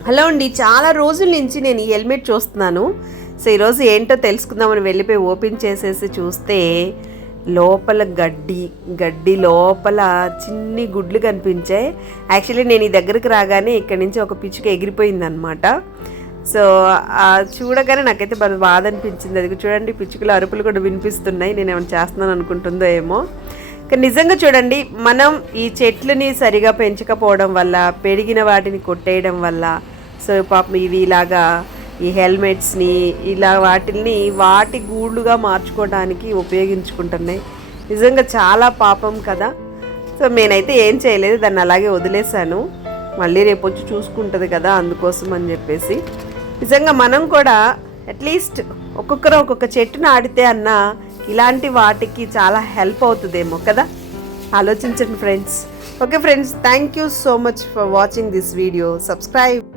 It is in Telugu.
హలో అండి చాలా రోజుల నుంచి నేను ఈ హెల్మెట్ చూస్తున్నాను. సో ఈరోజు ఏంటో తెలుసుకుందామని వెళ్ళిపోయి ఓపెన్ చేసేసి చూస్తే లోపల గడ్డి గడ్డి లోపల చిన్ని గుడ్లు కనిపించాయి. యాక్చువల్లీ నేను ఈ దగ్గరికి రాగానే ఇక్కడి నుంచి ఒక పిచ్చుక ఎగిరిపోయిందనమాట సో చూడగానే నాకైతే బాగా బాధ అనిపించింది. అది చూడండి పిచ్చుకల అరుపులు కూడా వినిపిస్తున్నాయి. నేను ఏమైనా చేస్తున్నాను అనుకుంటుందో ఏమో. నిజంగా చూడండి మనం ఈ చెట్లని సరిగా పెంచకపోవడం వల్ల పెరిగిన వాటిని కొట్టేయడం వల్ల సో పాపం ఇవి ఇలాగా ఈ హెల్మెట్స్ని ఇలా వాటిల్ని వాటి గూళ్ళుగా మార్చుకోవడానికి ఉపయోగించుకుంటున్నాయి. నిజంగా చాలా పాపం కదా. సో నేనైతే ఏం చేయలేదు దాన్ని అలాగే వదిలేశాను. మళ్ళీ రేపు వచ్చి చూసుకుంటుంది కదా అందుకోసం అని చెప్పేసి. నిజంగా మనం కూడా అట్లీస్ట్ ఒక్కొక్కరు ఒక్కొక్క చెట్టు నాటితే అన్నా ఇలాంటి వాటికి చాలా హెల్ప్ అవుతుందేమో కదా? ఆలోచించండి friends okay friends thank you so much for watching this video subscribe